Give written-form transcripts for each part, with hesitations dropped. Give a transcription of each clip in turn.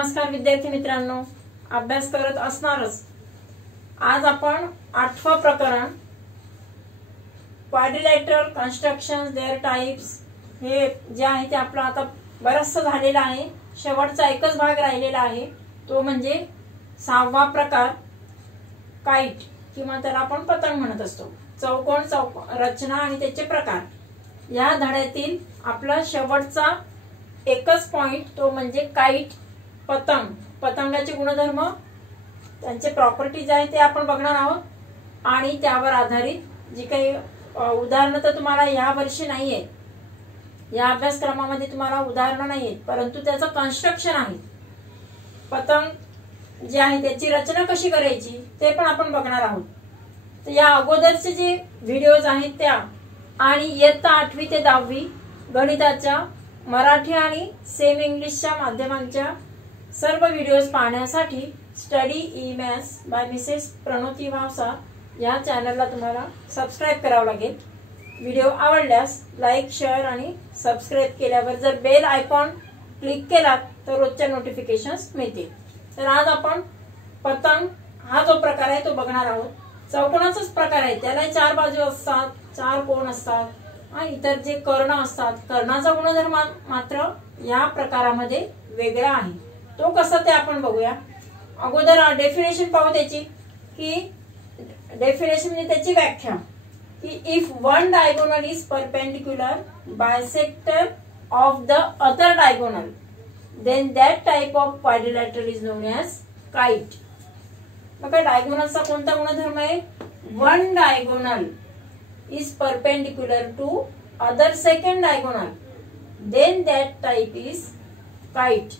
नमस्कार विद्यार्थी मित्रांनो, अभ्यास करत असणारच। आज आपण 8वं प्रकरण क्वाड्रिलॅटरल कन्स्ट्रक्शन्स देअर टाइप्स हे जे आहे ते आपलं आता बरंचसं झालेलं आहे। शेवटचा एकच भाग राहिलेला आहे, तो म्हणजे 6वा प्रकार काइट किंवा त्याला आपण पतंग म्हणत असतो। चौकोन रचना आणि त्याचे प्रकार या धड्यातील आपला शेवटचा एकच पॉइंट तो म्हणजे काइट पतंग। पतंगाचे गुणधर्म त्यांचे प्रॉपर्टीज आहेत ते आपण बघणार आहोत आणि त्यावर आधारित जी काही उदाहरणं तर तुम्हाला या वर्षी नाहीये, या अभ्यासक्रमामध्ये तुम्हाला उदाहरणं नाहीये, परंतु त्याचं कन्स्ट्रक्शन आहे। पतंग जे आहे त्याची रचना कशी करायची ते पण आपण बघणार आहोत। तर या अगोदरचे जे व्हिडिओज आहेत त्या आणि इयत्ता 8वी ते 10वी गणिताच्या मराठी आणि सेम इंग्लिशच्या माध्यमांच्या सर्व व्हिडिओज पाहण्यासाठी study E maths by Mrs Pranoti Bhavsa या चॅनलला तुम्हाला सबस्क्राइब करावं लागेल। व्हिडिओ आवडल्यास लाईक, शेअर आणि सबस्क्राइब केल्यावर जर बेल आयकॉन क्लिक केलात तर रोजच्या नोटिफिकेशन्स मिळतील। तर आज आपण पतंग हा जो प्रकार आहे तो बघणार आहोत। चौकोनाचाच प्रकार आहे, त्याला 4 बाजू असतात, 4 कोण असतात आणि इतर जे कर्ण असतात। कर्णाचा गुणधर्म मात्र या प्रकारामध्ये वेगळा आहे, तो कसा ते आपण बघूया। अगोदर डेफिनेशन पाहू त्याची, की डेफिनेशन म्हणजे त्याची व्याख्या, की if one diagonal is perpendicular bisector of the other diagonal then that type of quadrilateral is known as kite. बघा डायगोनलचा कोणता गुणधर्म आहे? One diagonal is perpendicular to other second diagonal then that type is kite।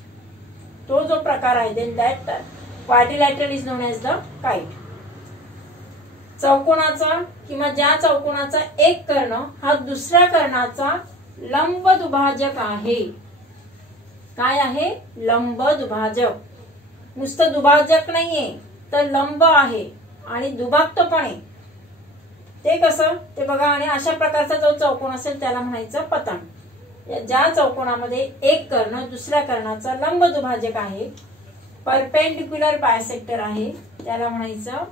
तो जो प्रकार आहे then that quadrilateral is known as the kite। चौकोनाचा किंवा ज्या चौकोनाचा एक कर्ण हा दुसऱ्या कर्णाचा लंब दुभाजक आहे। काय आहे? लंब दुभाजक। नुसतं दुभाजक नाहीये तर लंब आहे आणि दुभागतो पण आहे। ते कसं ते बघा। आणि अशा प्रकारचा जो चौकोन असेल त्याला म्हणायचं पतंग। ज्या चौकोनामध्ये एक कर्ण दुसऱ्या कर्णाचा लंब दुभाजक आहे, परपेंडिक्युलर बायसेक्टर आहे, त्याला म्हणायचं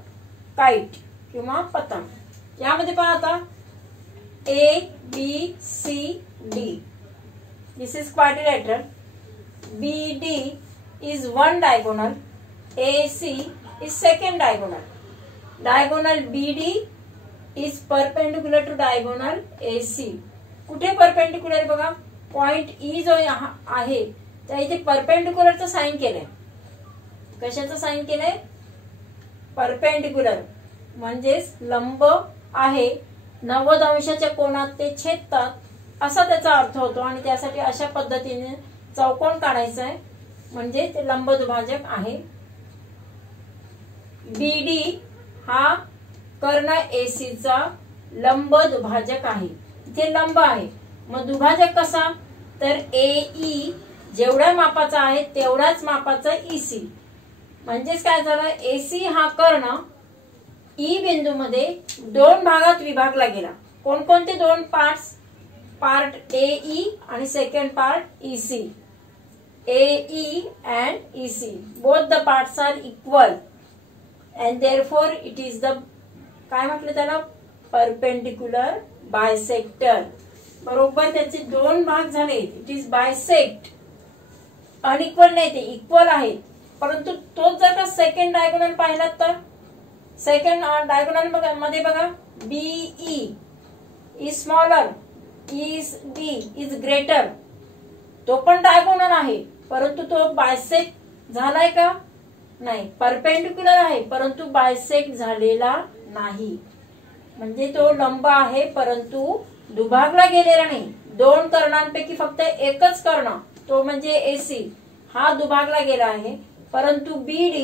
काइट किंवा पतंग। यामध्ये पहा आता A B C D this is quadrilateral. B D is one diagonal, A C is second diagonal. Diagonal B D is perpendicular to diagonal AC। कुठे परपेंडिक्युलर बघा, पॉइंट ई जो आहे त्या इथे परपेंडिक्युलरचं साइन केलंय। कशाचं साइन केलंय? परपेंडिक्युलर म्हणजेच लंब आहे, 90 अंशाच्या कोनात ते छेदतात असा त्याचा अर्थ होतो आणि त्यासाठी अशा पद्धतीने चौकोन काढायचा आहे, म्हणजे ते लंब दुभाजक आहे। BD हा कर्ण AC चा लंब दुभाजक आहे। इथे लंब आहे, मग दुभाजक कसा? तर AE जेवढ्या मापाचा आहे तेवढाच मापाचा EC। म्हणजेच काय झालं? AC हा कर्ण E बिंदू मध्ये 2 भागात विभागला गेला। कोणकोणते 2 पार्ट्स? पार्ट AE आणि second part EC। AE and EC both the parts are equal and therefore it is the काय म्हटलं त्याला? Perpendicular bisector. बरोबर त्याचे 2 भाग झाले, इट इज बायसेक्ट। अनइक्वल नाही, ते इक्वल आहे। परंतु तोच जर का सेकंड डायगोनल पाहिला तर सेकंड डायगोनल मध्ये बघा BE is smaller, is D is greater. तो पण डायगोनल आहे परंतु तो बायसेक्ट झालाय का? नाही, परपेंडिक्युलर आहे परंतु बायसेक्ट झालेला नाही। म्हणजे तो लंब आहे परंतु दुभागला गेलेला नाही। 2 कर्णांपैकी फक्त एकच कर्ण तो म्हणजे AC हा दुभागला गेला आहे, परंतु BD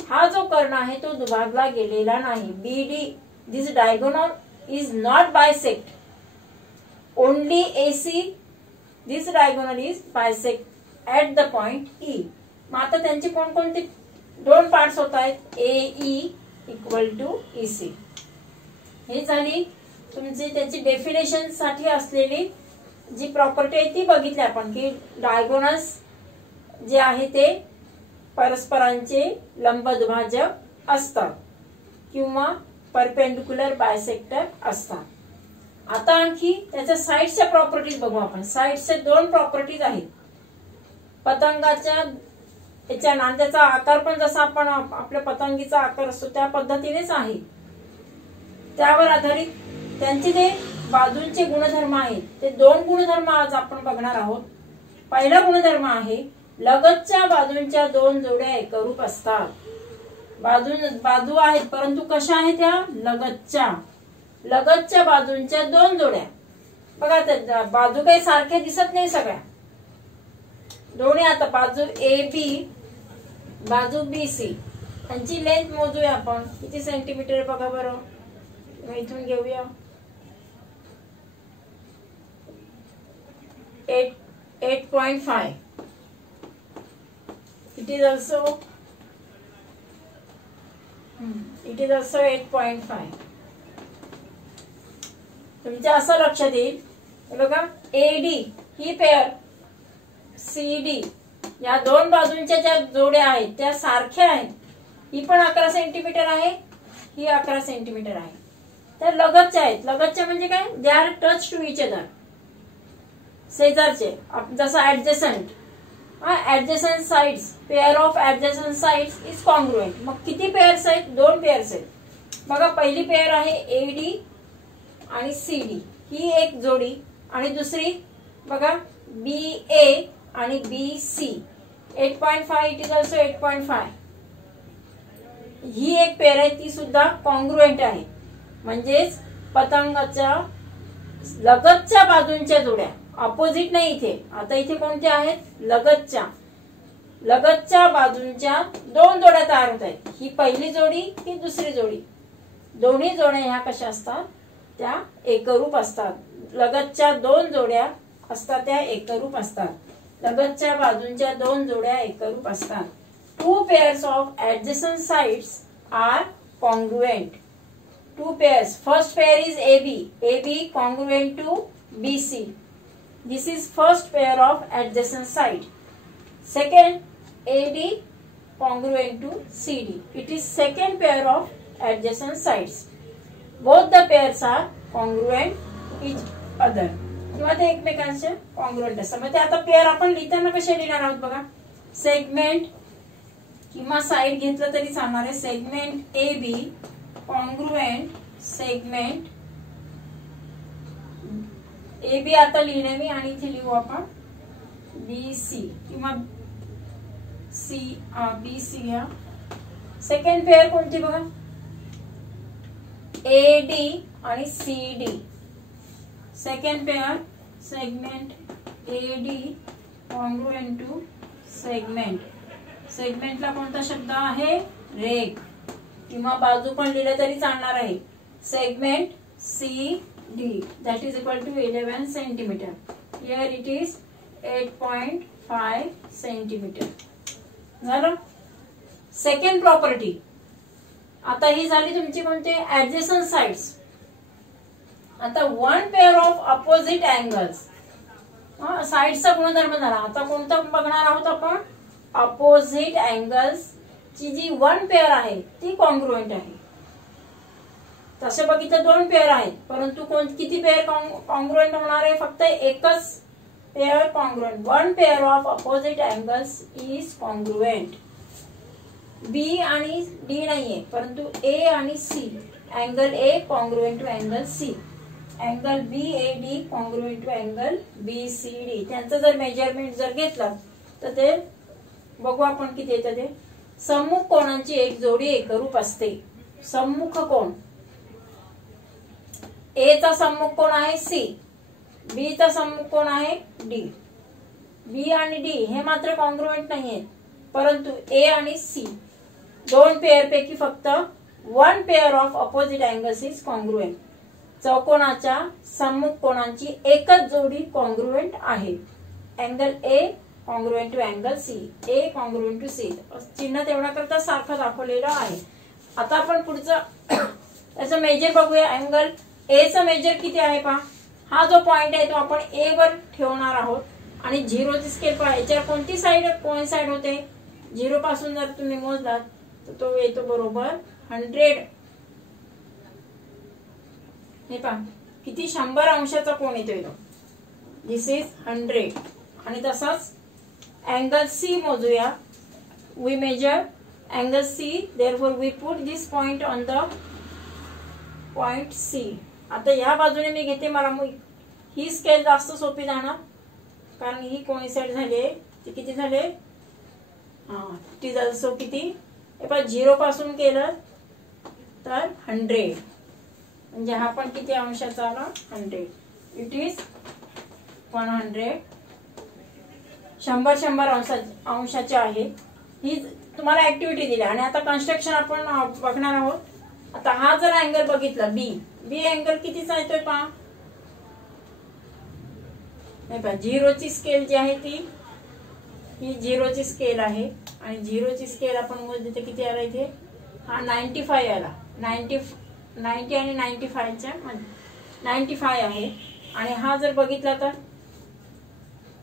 हा जो कर्ण आहे तो दुभागला गेलेला नाही। BD this diagonal is not bisect, only AC this diagonal is bisect at the point E। मग आता त्यांचे कोणकोणते 2 पार्ट्स होत आहेत? AE equal to EC। हे झाली तुमची त्याची डेफिनेशन साठी असलेली जी प्रॉपर्टी आहे ती बघितली आपण, की डायगोनल्स जे आहे ते परस्परांचे लंबदुभाजक असतात किंवा परपेंडिक्युलर बायसेक्टर असतात. आता आणखी त्याच्या साइड्सच्या प्रॉपर्टीज बघू आपण. साइड्सचे दोन प्रॉपर्टीज आहेत. पतंगाच्या याच्या नांद्याचा आकार पण जसा आपण आपल्या पतंगीचा आकार असतो त्या पद्धतीनेच आहे. त्यावर आधारित त्यांचे जे बाजूंचे गुणधर्म आहेत ते दोन गुणधर्म आज आपण बघणार आहोत. पहिला गुणधर्म आहे लगतच्या बाजूंच्या दोन जोड्या एकरूप असतात. बाजू आहेत परंतु कशा आहेत त्या लगतच्या बाजूंच्या दोन जोड्या. बघा त्या बाजू काही सारख्या दिसत नाही सगळ्या. दोन्ही आता बाजू ए बी बाजू बी सी त्यांची लेंथ मोजूया आपण. किती सेंटीमीटर बघा बरं. इथून घेऊया 8.5. It is also 8.5. तुमच्या असं लक्षात येईल बघा एडी ही पेअर सीडी या दोन बाजूंच्या ज्या जोड्या आहेत त्या सारख्या आहेत. ही पण 11 सेंटीमीटर आहे, ही 11 सेंटीमीटर आहे. त्या लगतच्या आहेत. लगतच्या म्हणजे काय they are touch to each other. शेजारचे जसं adjacent. Adjacent sides pair of adjacent sides is congruent. मग किती पेअर्स आहेत. दोन पेअर्स आहेत. बघा पहिली पेअर आहे एडी आणि सीडी ही एक जोडी आणि दुसरी बघा बी ए आणि B C 8.5. It is also 8.5. ही एक पेअर आहे ती सुद्धा कॉन्ग्रुएंट आहे. म्हणजेच पतंगाच्या लगतच्या बाजूंच्या जोड्या ऑपोजिट नाही इथे. आता इथे कोणत्या आहेत लगतच्या बाजूंच्या दोन जोड्या तयार होत आहेत. ही पहिली जोडी ही दुसरी जोडी. दोन्ही जोड्या ह्या कशा असतात त्या एकरूप असतात. लगतच्या दोन जोड्या असतात त्या एकरूप असतात. लगतच्या बाजूंच्या दोन जोड्या एकरूप असतात. Two pairs of adjacent sides are congruent. Two pairs. First pair is AB congruent to BC. This is first pair of adjacent side. Second AD congruent to CD. It is second pair of adjacent sides. Both the pairs are congruent each other. किंवा ते एकमेकांचे congruent असतात. मग ते आता pair आपण लिहिताना कसे लिहिणार आहोत बघा. सेगमेंट किंवा साइड घेतलं तरी चालणार आहे. Segment AB congruent segment A B आता लिहिणे मी आणि इथे लिहू आपण बी सी किंवा बी सी घ्या. सेकंड पेअर कोणती बघा ए डी आणि C D. Second pair segment A D congruent to segment. सेगमेंटला कोणता शब्द आहे रेघ किंवा बाजू पण लिहिले तरी चालणार आहे. Segment C D that is equal to 11 centimeter. Here it is 8.5 centimeter. झालं. Second property. आता ही झाली तुमची कोणते ऍडजसंट साइड्स. आता one pair of opposite angles. साइड्सचा गुणधर्म झाला. आता कोणता बघणार आहोत आपण अपोजिट अँगल्स ची जी वन पेअर आहे ती कॉन्ग्रुएंट आहे. तसे बघितलं दोन पेअर आहेत परंतु किती पेअर कॉन्ग्रुएंट होणार आहे फक्त एकच pair congruent. One pair of opposite angles is congruent. B आणि डी नाहीये परंतु ए आणि C. Angle A congruent to angle C. Angle B A D congruent to angle B C D. त्यांचं जर मेजरमेंट जर घेतलं तर ते बघू आपण किती येतं ते. सम्मुख कोणांची एक जोडी एकरूप असते. सम्मुख कोण ए चा सम्मुख कोण आहे सी. बी चा सम्मुख कोण आहे डी. बी आणि डी हे मात्र कॉन्ग्रुएंट नाहीये परंतु ए आणि सी दोन पेअर पैकी फक्त one pair of opposite angles is congruent. चौकोनाच्या सम्मुख कोणांची एकच जोडी कॉन्ग्रुएंट आहे. Angle A congruent to angle C. A congruent to C. चिन्ह तेवढा करता सारखं दाखवलेलं आहे. आता आपण पुढचं त्याचं मेजर बघूया. अँगल ए चं मेजर किती आहे पहा. हा जो पॉइंट आहे तो आपण ए वर ठेवणार आहोत आणि झिरोची स्केल पहा, याच्यावर कोणती साईड कोइन्साइड होते? झिरो पासून जर तुम्ही मोजलात तर तो येतो बरोबर 100. हे पहा किती 100 अंशाचा कोण येतोय तो. This is 100. आणि तसाच अँगल सी मोजूया. We measure angle C, therefore we put this point on the point C. आता या बाजूने मी घेते, मला ही स्केल जास्त सोपी जाणार कारण ही कोइन्साइड झाली. ती किती झाले? ती सो किती? हे पण 0 पासून केलं तर 100, म्हणजे हा पण किती अंशाचा आला? 100. It is 100. 100 अंशाचे आहे. ही तुम्हाला ऍक्टिव्हिटी दिली. आणि आता कन्स्ट्रक्शन आपण बघणार आहोत. आता हा जर अँगल बघितला बी अँगल कितीचा येतोय पहा. नाही पहा, झिरोची स्केल जी आहे ती ही झिरोची स्केल आहे. आणि झिरोची स्केल आपण मोजली तर किती आला इथे? हा 95 आला. 90 आणि 95च्या मध्ये 95 आहे. आणि हा जर बघितला तर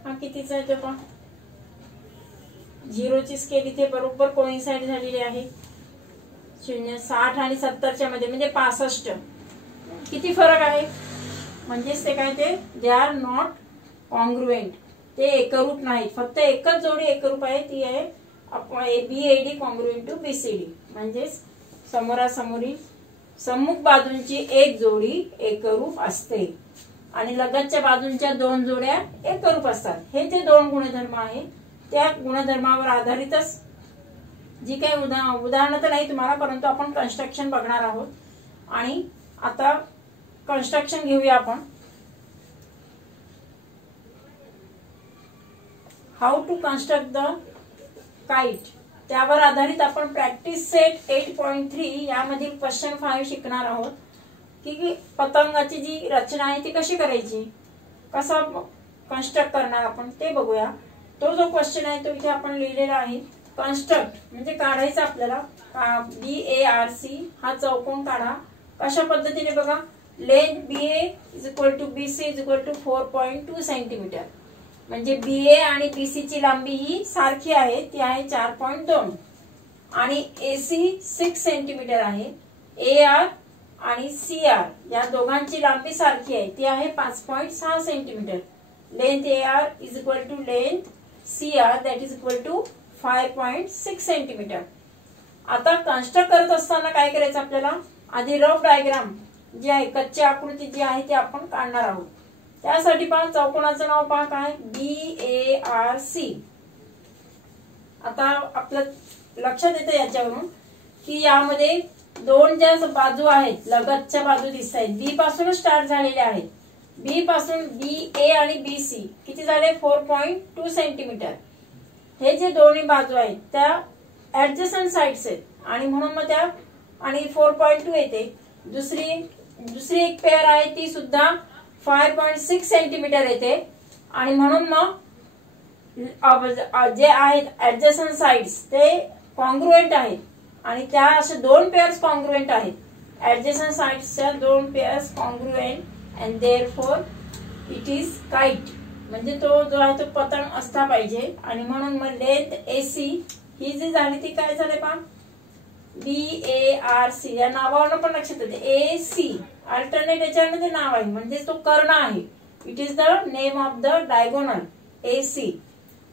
हा कितीचा येतो पहा. झिरोची स्केल इथे बरोबर कोइन्साइड झालेली आहे. 0, 60 आणि 70च्या मध्ये, म्हणजे 65. किती फरक आहे? म्हणजेच ते काय, ते दे आर नॉट कॉन्ग्रुएंट. ते एकरूप नाहीत. फक्त एकच जोडी एकरूप आहे, ती आहे BAD कॉन्ग्रुएंट टू BCD. म्हणजेच समोरासमोरी सम्मुख बाजूंची एक जोडी एकरूप असते आणि लगतच्या बाजूंच्या 2 जोड्या एकरूप असतात. हे जे 2 गुणधर्म आहे त्या गुणधर्मावर आधारितच जी काही उदाहरणं तर नाही तुम्हाला, परंतु आपण कन्स्ट्रक्शन बघणार आहोत. आणि आता कन्स्ट्रक्शन घेऊया आपण. How to construct the kite, त्यावर आधारित आपण प्रॅक्टिस सेट 8.3 यामधील क्वेश्चन 5 शिकणार आहोत की पतंगाची जी रचना आहे ती कशी करायची, कसा कन्स्ट्रक्ट करणार आपण ते बघूया. तो जो क्वेश्चन आहे तो इथे आपण लिहिलेला आहे. कन्स्ट्रक्ट म्हणजे काढायचा आपल्याला. BARC हा चौकोन काढा. कशा पद्धतीने बघा, length BA is equal to BC is equal to 4.2 centimetre. म्हणजे BA आणि BC ची लांबी ही सारखी आहे, ती आहे 4.2. आणि AC 6 सेंटीमीटर आहे. AR आणि CR या दोघांची लांबी सारखी आहे, ती आहे 5.6 centimetre. Length AR is equal to length CR that is equal to 5.6 centimetre. आता कन्स्ट्रक्ट करत असताना काय करायचं आपल्याला, आधी रफ डायग्राम जी आहे, कच्ची आकृती जी आहे ती आपण काढणार आहोत. त्यासाठी पहा चौकोनाचं नाव पहा काय, BARC. आता आपलं लक्षात येतं याच्यावरून की यामध्ये 2 ज्या बाजू आहेत लगतच्या बाजू दिसत आहेत, B पासूनच स्टार्ट झालेल्या आहेत. B पासून BA आणि BC किती झाले, 4.2 सेंटीमीटर. हे जे दोन्ही बाजू आहेत त्या ऍडजस्टंट साइड्स आहेत आणि म्हणून मग त्या आणि 4.2 येते. दुसरी एक पेअर आहे ती सुद्धा 5.6 सेंटीमीटर येते आणि म्हणून मग जे आहेत ऍडजस्टंट साइड्स ते कॉन्ग्रुएंट आहेत आणि त्या असे 2 पेअर्स कॉन्ग्रुएंट आहेत. ऍडजस्टंट साइड्सच्या 2 pairs congruent and therefore it is kite. म्हणजे तो जो आहे तो पतंग असला पाहिजे. आणि म्हणून मग लेंथ AC ही जी झाली ती काय झाले पहा, BARC या नावावरून पण लक्षात येते. AC अल्टरनेट याच्यामध्ये नाव आहे म्हणजे तो कर्ण आहे. It is the name of the diagonal. AC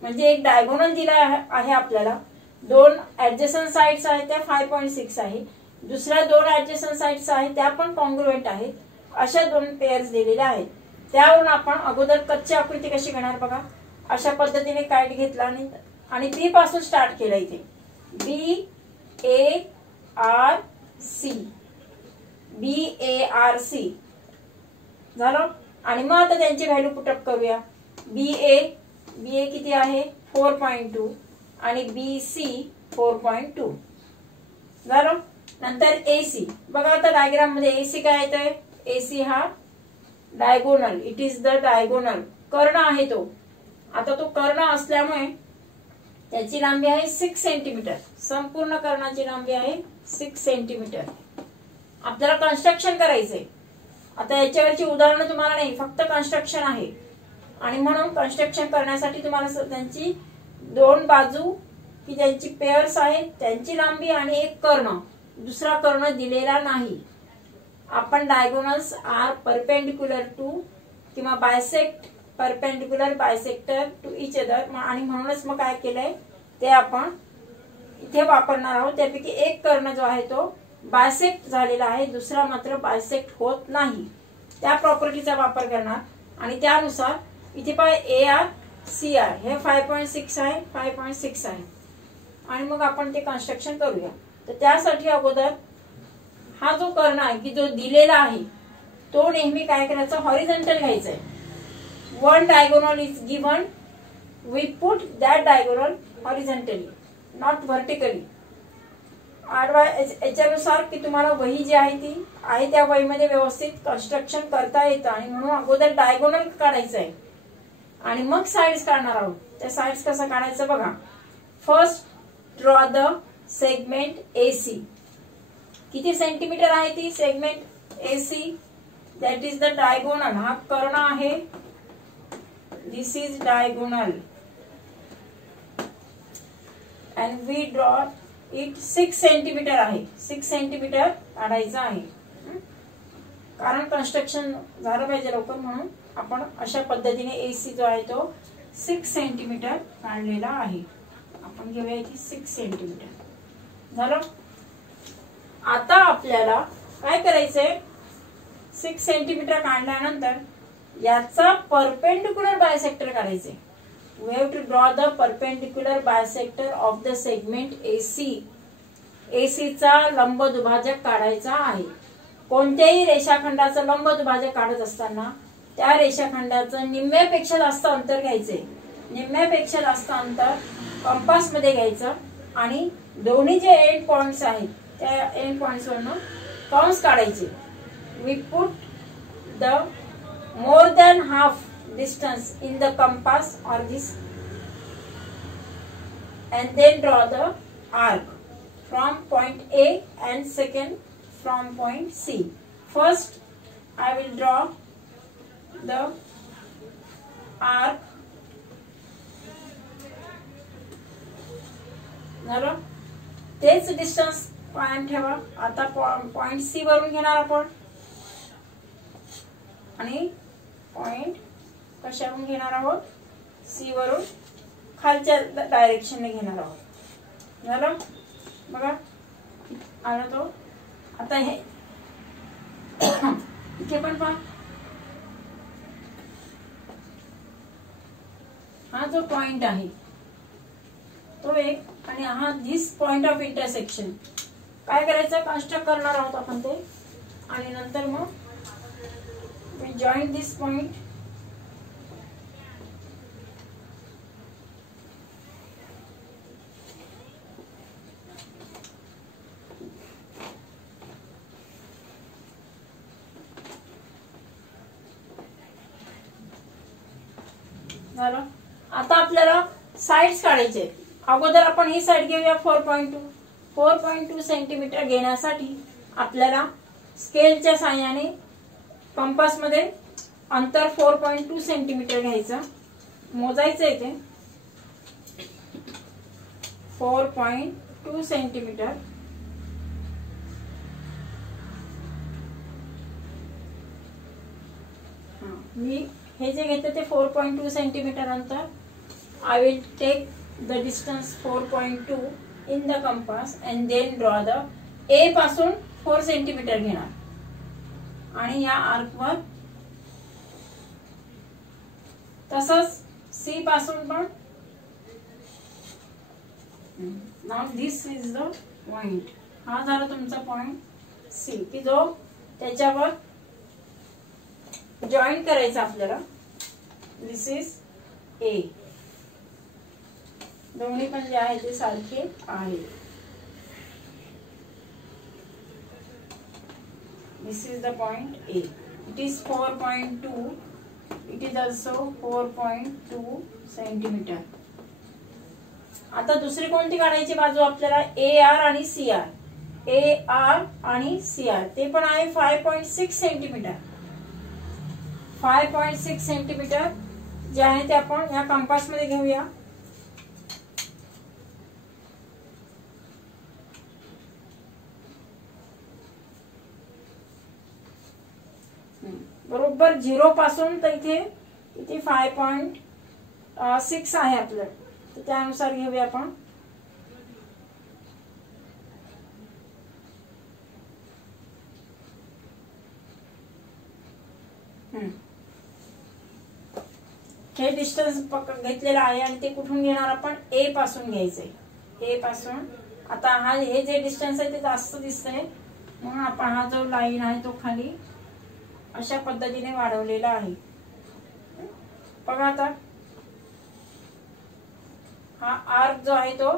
म्हणजे एक डायगोनल दिला आहे आपल्याला. 2 ऍडजस्टंट साइड्स आहेत त्या 5.6 आहे. दुसऱ्या 2 ऍडजस्टंट साइड्स आहेत त्या पण कॉन्ग्रुएंट आहेत. अशा 2 पेअर्स दिलेल्या आहेत. त्यावरून आपण अगोदर कच्ची आकृती कशी घेणार बघा. अशा पद्धतीने काइट घेतला आणि B पासून स्टार्ट केलं. इथे BARC झालं. आणि मग आता त्यांची व्हॅल्यू पुटअप करूया. BA किती आहे 4.2 आणि BC 4.2 झालं. नंतर AC बघा. आता डायग्राम मध्ये AC काय येतोय, AC हा diagonal. It is the diagonal. कर्ण आहे तो. आता तो कर्ण असल्यामुळे त्याची लांबी आहे 6 सेंटीमीटर. संपूर्ण कर्णाची लांबी आहे 6 सेंटीमीटर. आपल्याला कन्स्ट्रक्शन करायचंय. आता याच्यावरची उदाहरणं तुम्हाला नाही, फक्त कन्स्ट्रक्शन आहे. आणि म्हणून कन्स्ट्रक्शन करण्यासाठी तुम्हाला त्यांची दोन बाजू की ज्यांची पेअर्स आहेत त्यांची लांबी आणि एक कर्ण, दुसरा कर्ण दिलेला नाही. आपण डायगोनल्स आर परपेंडिक्युलर टू किंवा bisect perpendicular bisector to each other, आणि म्हणूनच मग काय केलंय ते आपण इथे वापरणार आहोत. त्यापैकी एक कर्ण जो आहे तो बायसेक्ट झालेला आहे, दुसरा मात्र बायसेक्ट होत नाही. त्या प्रॉपर्टीचा वापर करणार आणि त्यानुसार इथे पाय AR CR हे 5.6 आहे, 5.6 आहे. आणि मग आपण ते कन्स्ट्रक्शन करूया. तर त्यासाठी अगोदर हा जो कर्ण आहे की जो दिलेला आहे तो नेहमी काय करायचा, हॉरिझॉन्टल घ्यायचा आहे. One diagonal is given, we put that diagonal horizontally not vertically. याच्यानुसार की तुम्हाला वही जी आहे ती आहे त्या वहीमध्ये व्यवस्थित कन्स्ट्रक्शन करता येतं आणि म्हणून अगोदर डायगोनल काढायचं आहे आणि मग साइड्स काढणार आहोत. त्या साइड्स कसं काढायचं बघा. First draw the segment AC. किती सेंटीमीटर आहे ती segment AC? That is the diagonal. हा कर्ण आहे, this is diagonal and we draw it 6 centimetre आहे. 6 सेंटीमीटर काढायचं आहे कारण कन्स्ट्रक्शन झालं पाहिजे लवकर, म्हणून आपण अशा पद्धतीने AC जो आहे तो 6 सेंटीमीटर काढलेला आहे. आपण घेऊया इथे 6 सेंटीमीटर झालं. आता आपल्याला काय करायचंय, 6 सेंटीमीटर काढल्यानंतर याचा परपेंडिक्युलर बायसेक्टर काढायचे. We have to draw the perpendicular bisector of the segment AC. AC चा लंब दुभाजक काढायचा आहे. कोणत्याही रेषाखंडाचं लंब दुभाजक काढत असताना त्या रेषाखंडाचं निम्म्यापेक्षा जास्त अंतर घ्यायचे. निम्म्यापेक्षा जास्त अंतर कंपास मध्ये घ्यायचं आणि दोन्ही जे एंड पॉइंट्स आहेत त्या एंड पॉइंट्स वरनं कंस काढायचे. We put the more than half distance in the compass or this and then draw the arc from point A and second from point C. First I will draw the arc. झालं. तेच distance कायम ठेवा. आता point C वरून घेणार आपण आणि point कशावरून घेणार आहोत, C वरून खालच्या डायरेक्शनने घेणार आहोत. झालं बघा आला तो. आता हे इथे पण पहा, हा जो पॉइंट आहे तो एक आणि हा दिस पॉइंट ऑफ इंटरसेक्शन काय करायचं, कन्स्ट्रक्ट करणार आहोत आपण ते. आणि नंतर मग we join this point झालं. आता आपल्याला साइड्स काढायचे. अगोदर आपण ही साइड घेऊया 4.2. 4.2 सेंटीमीटर घेण्यासाठी आपल्याला स्केलच्या साहाय्याने कंपास मध्ये अंतर 4.2 सेंटीमीटर घ्यायचं, मोजायचं इथे 4.2 सेंटीमीटर. मी हे जे घेते ते 4.2 सेंटीमीटर अंतर. I will take the distance 4.2 in the compass and then draw the A पासून 4 सेंटीमीटर घेणार आणि या आर्क वर तसंच C पासून पण. Now this is the point. हा झाला तुमचा पॉइंट C की जो त्याच्यावर जॉईन करायचा आपल्याला. दिस इज A. दोन्ही पण जे आहे ते सारखे आहे. This is the point A. It is 4.2. It is also 4.2 centimeter. आता दुसरी कोणती काढायची बाजू आपल्याला, AR आणि CR. AR आणि CR ते पण आहे 5.6 सेंटीमीटर. 5.6 सेंटीमीटर जे आहे ते आपण या कंपास मध्ये घेऊया. बरोबर 0 पासून तर इथे 5.6 आहे आपलं, तर त्यानुसार घेऊया आपण. हे डिस्टन्स घेतलेलं आहे आणि ते कुठून घेणार आपण, ए पासून घ्यायचंय. ए पासून आता हे जे डिस्टन्स आहे ते जास्त दिसतंय, म्हणून आपण हा जो लाईन आहे तो खाली अशा पद्धतीने वाढवलेला आहे. बघा आता हा आर्क जो आहे तो,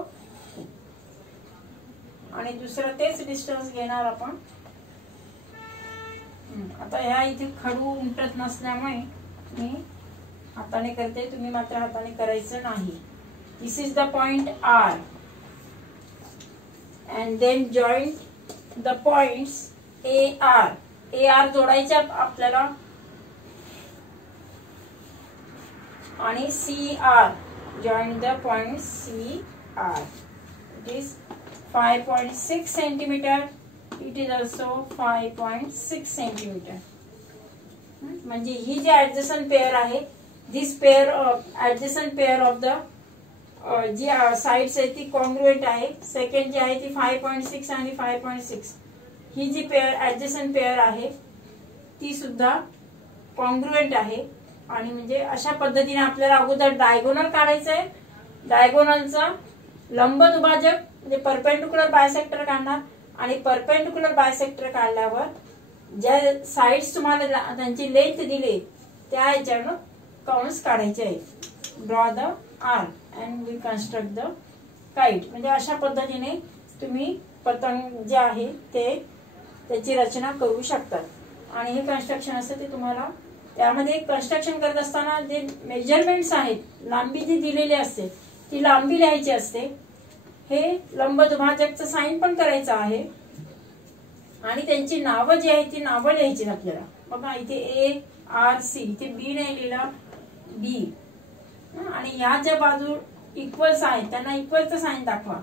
आणि दुसरं तेच डिस्टन्स घेणार आपण. आता ह्या इथे खडू उमटत नसल्यामुळे मी हाताने करते, तुम्ही मात्र हाताने करायचं नाही. This is the point R and then join the points A R. A R जोडायचे आपल्याला, आणि C R. Join the point C R. It is 5.6 centimetre. It is also 5.6 centimetre. म्हणजे ही जी ऍडजस्टंट पेअर आहे, this pair adjacent pair of the जी sides आहे ती कॉन्ग्रुएंट आहे. सेकंड जी आहे ती 5.6 आणि 5.6. ही जी पेअर ऍडजस्टंट पेअर आहे ती सुद्धा कॉन्ग्रुएंट आहे. आणि म्हणजे अशा पद्धतीने आपल्याला अगोदर डायगोनल काढायचं आहे. डायगोनलचा लंब दुभाजक म्हणजे परपेंडिक्युलर बायसेक्टर काढणार, आणि परपेंडिक्युलर बायसेक्टर काढल्यावर ज्या साइड्स तुम्हाला त्यांची लेंथ दिली त्या ह्याच्यावर कंस काढायचे आहेत. Draw the arc and we construct the kite. म्हणजे अशा पद्धतीने तुम्ही पतंग जे आहे ते त्याची रचना करू शकतात. आणि हे कन्स्ट्रक्शन असतं ते तुम्हाला त्यामध्ये कन्स्ट्रक्शन करत असताना जे मेजरमेंट्स आहेत, लांबी जी दिलेली असते ती लांबी लिहायची असते. हे लंब दुभाजकचं साइन पण करायचं आहे, आणि त्यांची नावं जी आहेत ती नावं लिहायची आपल्याला. बघा इथे ए आर सी, इथे बी नाही लिहिला, बी. आणि ह्या ज्या बाजू इक्वल्स आहेत त्यांना इक्वलचं साइन दाखवा.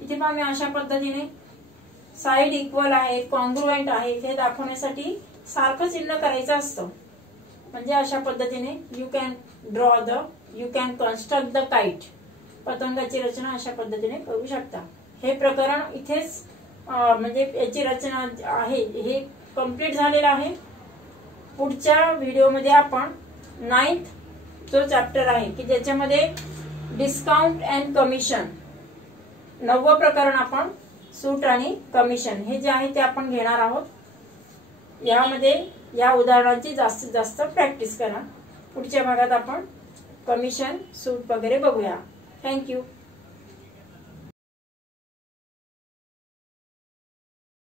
इथे पहा मी अशा पद्धतीने साइड इक्वल आहे, कॉन्ग्रुएंट आहे हे दाखवण्यासाठी सारखं चिन्ह करायचं असतं. म्हणजे अशा पद्धतीने you can construct the kite. पतंगाची रचना अशा पद्धतीने करू शकता. हे प्रकरण इथेच म्हणजे याची रचना आहे हे कंप्लीट झालेलं आहे. पुढच्या व्हिडिओमध्ये आपण 9th जो चॅप्टर आहे की ज्याच्यामध्ये डिस्काउंट अँड कमिशन, 9वं प्रकरण आपण सूट आणि कमिशन हे जे आहे ते आपण घेणार आहोत. यामध्ये या उदाहरणांची जास्तीत जास्त प्रॅक्टिस करा. पुढच्या भागात आपण कमिशन, सूट वगैरे बघूया. थँक्यू.